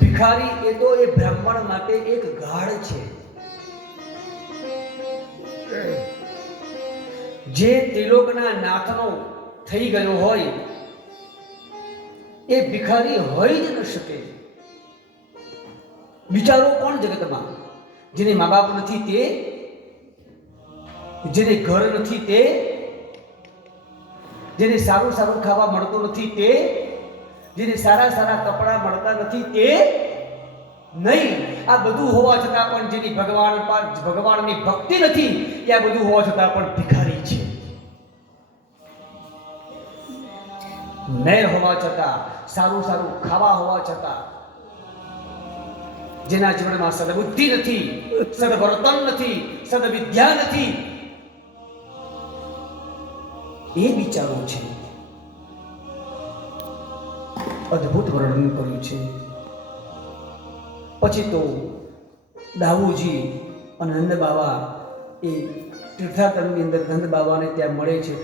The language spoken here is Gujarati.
ભિખારી એ તો એ બ્રાહ્મણ માટે એક ગાઢ છે, જે ત્રિલોકના નાથનો થઈ ગયો હોય એ ભિખારી હોય જ ન શકે. વિચારો કોણ જગતમાં જેને મા બાપ નથી તે, જેને ઘર નથી તે, જેને સારું સારું ખાવા મળતું નથી તે, જેને સારા સારા કપડા મળતા નથી તે નહીં. આ બધું હોવા છતાં પણ જેની ભગવાનની ભક્તિ નથી, એ આ બધું હોવા છતાં પણ ભિખારી છે. મેર હોવા છતાં, સારું સારું ખાવા હોવા છતાં, જેના જીવનમાં સદબુદ્ધિ નથી, સદવર્તન નથી, સદવિદ્યા નથી, એ બિચારો છે. અદ્ભુત વર્ણન કર્યું છે. પછી તો દાઉજી અને નંદ બાબા એ તીર્થાટનની અંદર નંદ બાબાને ત્યાં મળે છે.